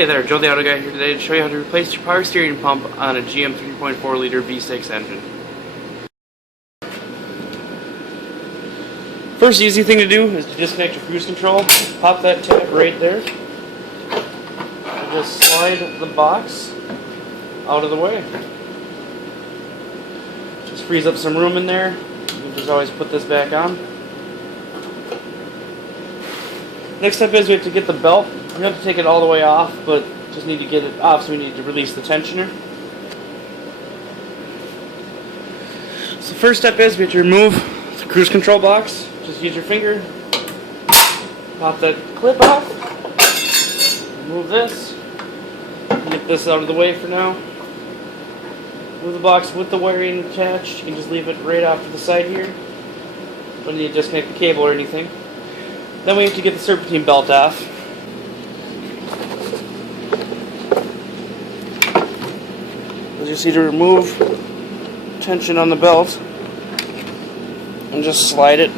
Hey there, Joe the Auto Guy here today to show you how to replace your power steering pump on a GM 3.4 liter V6 engine. First easy thing to do is to disconnect your cruise control. Pop that tab right there. And just slide the box out of the way. Just frees up some room in there. You can just always put this back on. Next step is we have to get the belt. We have to take it all the way off, but just need to get it off, so we need to release the tensioner. So the first step is we have to remove the cruise control box. Just use your finger, pop that clip off, remove this, get this out of the way for now. Move the box with the wiring attached. You can just leave it right off to the side here. Don't need to disconnect the cable or anything. Then we have to get the serpentine belt off. You just need to remove tension on the belt and just slide it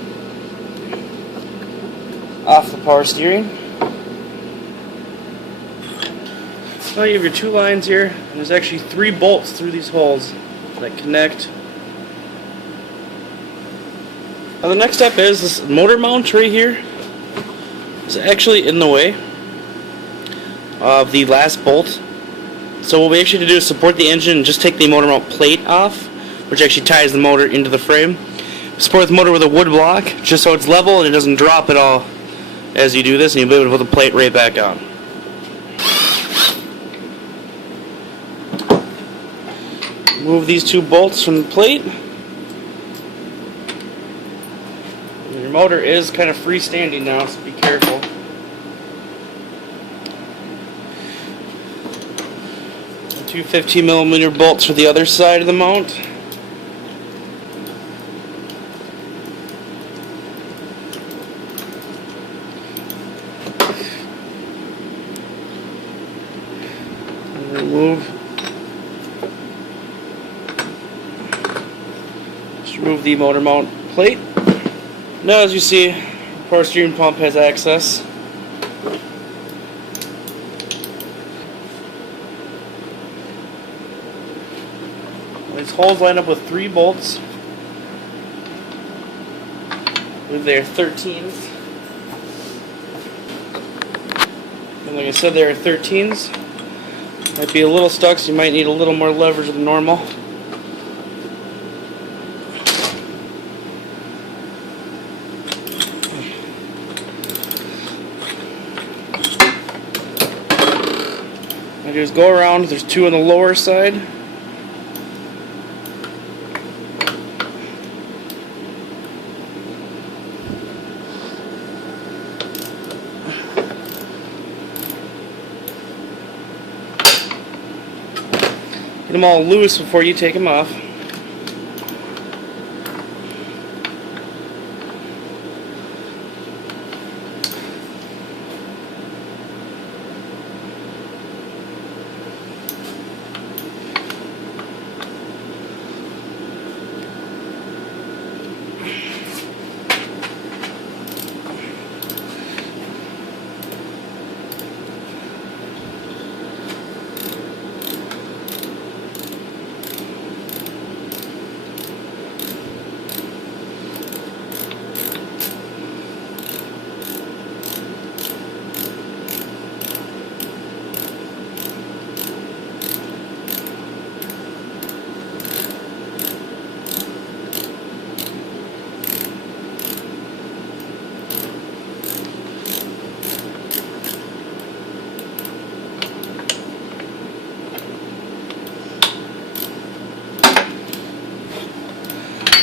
off the power steering. Now you have your two lines here, and there's actually 3 bolts through these holes that connect. Now the next step is this motor mount right here is actually in the way of the last bolt. So what we actually have to do is support the engine and just take the motor mount plate off, which actually ties the motor into the frame. Support the motor with a wood block just so it's level and it doesn't drop at all as you do this, and you'll be able to put the plate right back on. Move these 2 bolts from the plate. Your motor is kind of freestanding now, so be careful. And 2 15mm bolts for the other side of the mount. And remove the motor mount plate. Now, as you see, the power steering pump has access. These holes line up with 3 bolts. I believe they are 13s. And like I said, they are 13s. Might be a little stuck, so you might need a little more leverage than normal. What I do is go around. There's 2 on the lower side. Get them all loose before you take them off.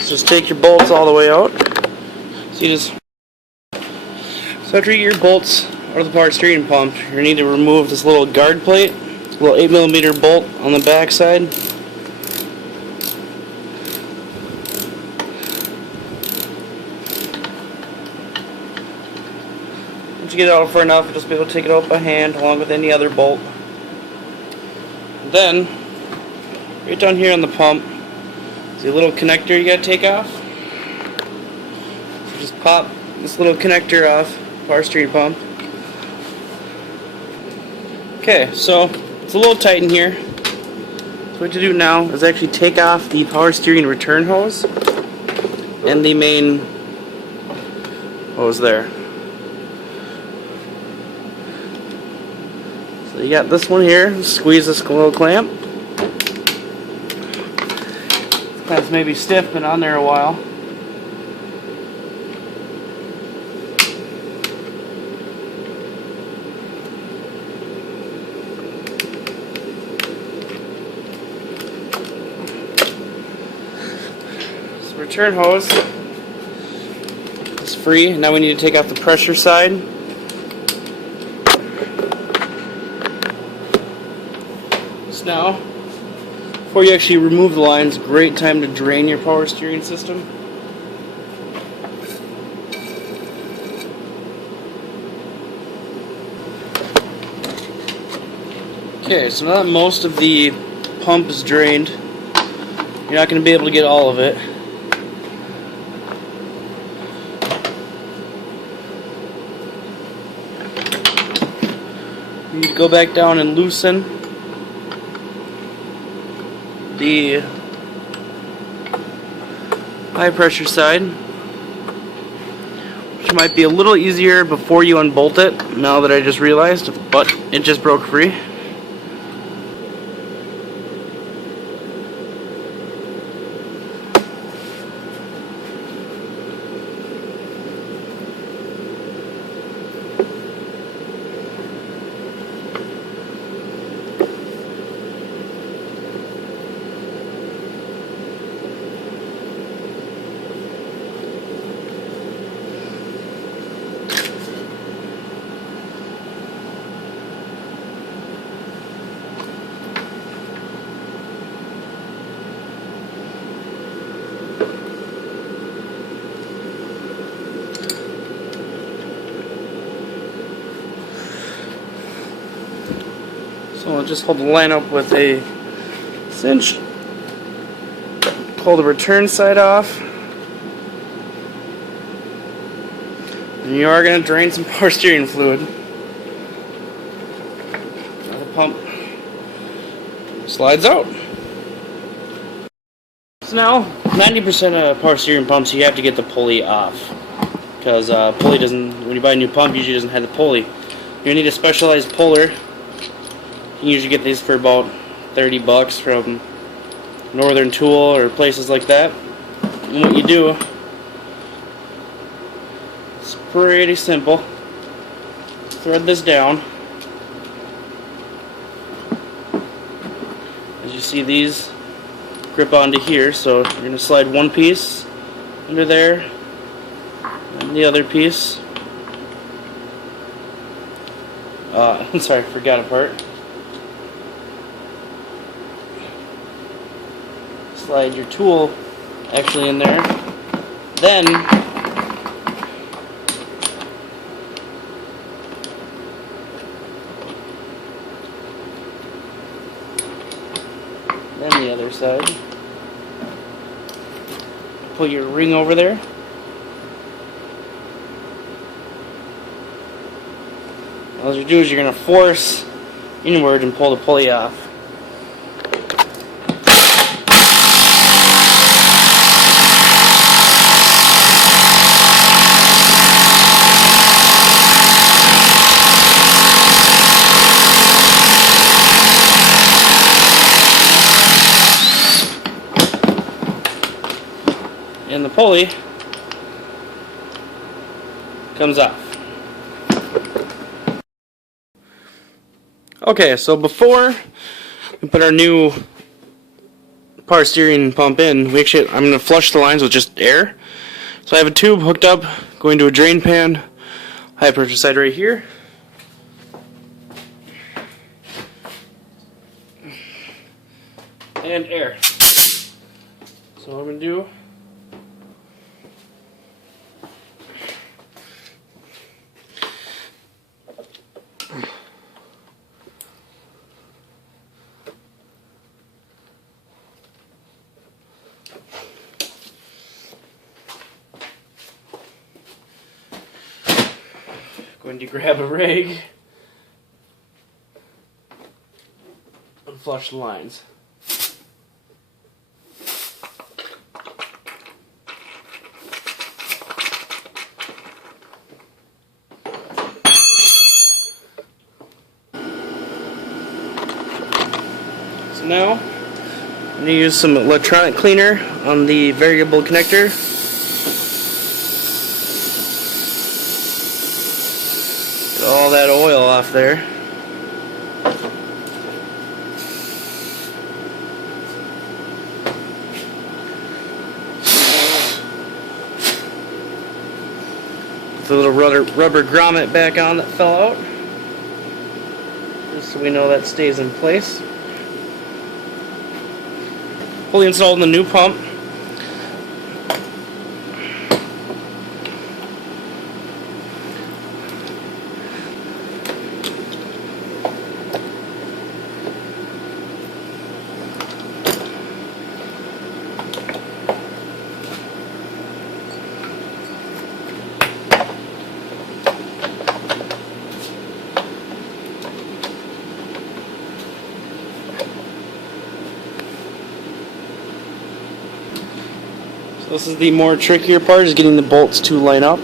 Just take your bolts all the way out. So after you get your bolts out of the power steering pump, you're going to need to remove this little guard plate, little 8mm bolt on the back side. Once you get it out far enough, you'll just be able to take it out by hand along with any other bolt. Then, right down here on the pump, see a little connector you gotta take off? So just pop this little connector off, power steering pump. Okay, so it's a little tight in here. So what to do now is actually take off the power steering return hose and the main hose there. So you got this one here, squeeze this little clamp. Clamp's maybe stiff, been on there a while. So return hose is free. Now we need to take out the pressure side. So now, before you actually remove the lines, great time to drain your power steering system. Okay, so now that most of the pump is drained, you're not going to be able to get all of it. You need to go back down and loosen the high pressure side, which might be a little easier before you unbolt it, now that I just realized, but it just broke free. So I'll just hold the line up with a cinch, pull the return side off, and you are going to drain some power steering fluid. Now the pump slides out. So now, 90% of power steering pumps, you have to get the pulley off, because pulley doesn't, when you buy a new pump, usually doesn't have the pulley. You need a specialized puller. You can usually get these for about 30 bucks from Northern Tool or places like that. And what you do, it's pretty simple. Thread this down. As you see, these grip onto here, so you're going to slide one piece under there and the other piece. I'm sorry, I forgot a part. Slide your tool actually in there, then the other side. Put your ring over there. All you do is you're going to force inward and pull the pulley off. And the pulley comes off. Okay, so before we put our new power steering pump in, I'm going to flush the lines with just air. So I have a tube hooked up, going to a drain pan, high pressure side right here. And air. So what I'm going to do, going to grab a rag, flush the lines. So now I'm going to use some electronic cleaner on the variable connector. Get all that oil off there. Put the little rubber grommet back on that fell out, just so we know that stays in place. Fully installed in the new pump. This is the more trickier part, is getting the bolts to line up.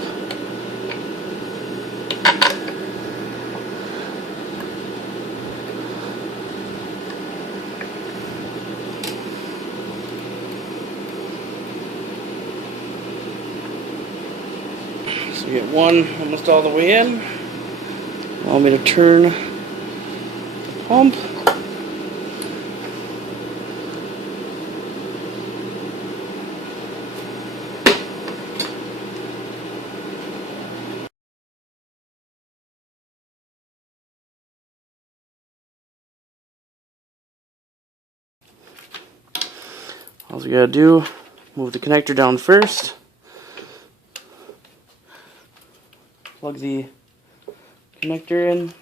So we get one almost all the way in. Allow me to turn the pump. All we gotta do, move the connector down first, plug the connector in,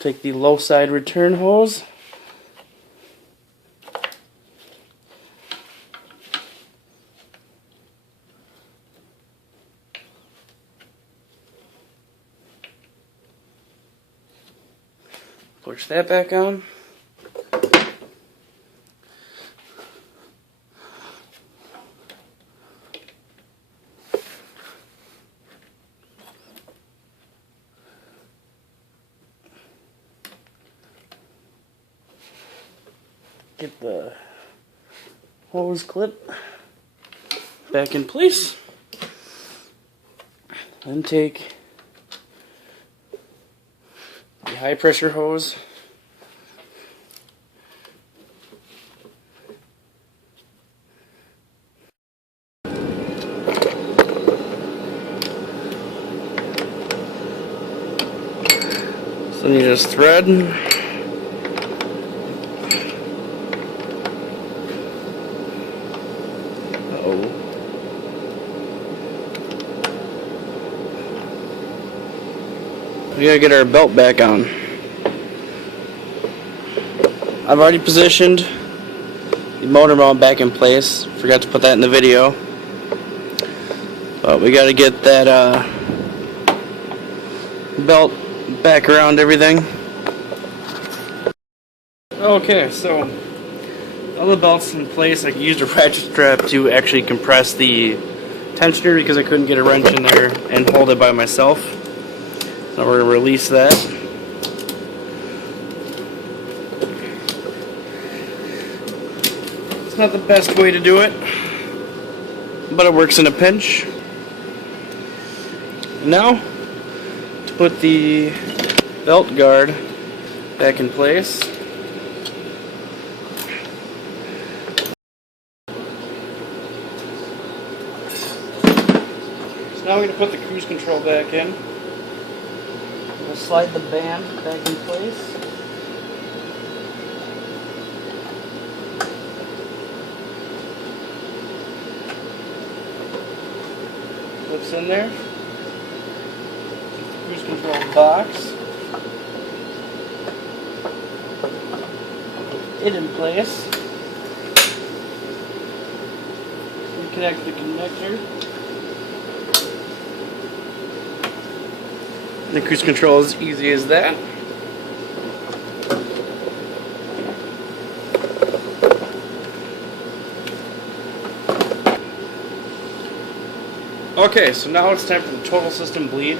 take the low side return hose, push that back on. Get the hose clip back in place. Then take the high pressure hose, so then you just thread. We gotta get our belt back on. I've already positioned the motor mount back in place. Forgot to put that in the video. But we gotta get that belt back around everything. Okay, so all the belts in place. I used a ratchet strap to actually compress the tensioner because I couldn't get a wrench in there and hold it by myself. So we're going to release that. It's not the best way to do it, but it works in a pinch. Now, to put the belt guard back in place. So now we're going to put the cruise control back in. We'll slide the band back in place. Clips in there. Cruise control box. it in place. Reconnect the connector. The cruise control is easy as that. Okay, so now it's time for the total system bleed.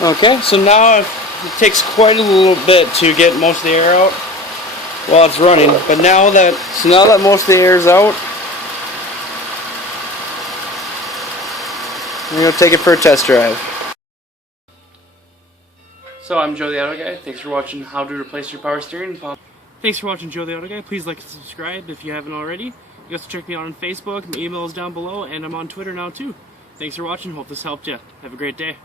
Okay, so now it takes quite a little bit to get most of the air out while it's running. But now that most of the air is out, we're gonna take it for a test drive. So I'm Joe the Auto Guy. Thanks for watching how to replace your power steering. Thanks for watching Joe the Auto Guy. Please like and subscribe if you haven't already. You can also check me out on Facebook. My email is down below, and I'm on Twitter now too. Thanks for watching. Hope this helped you. Have a great day.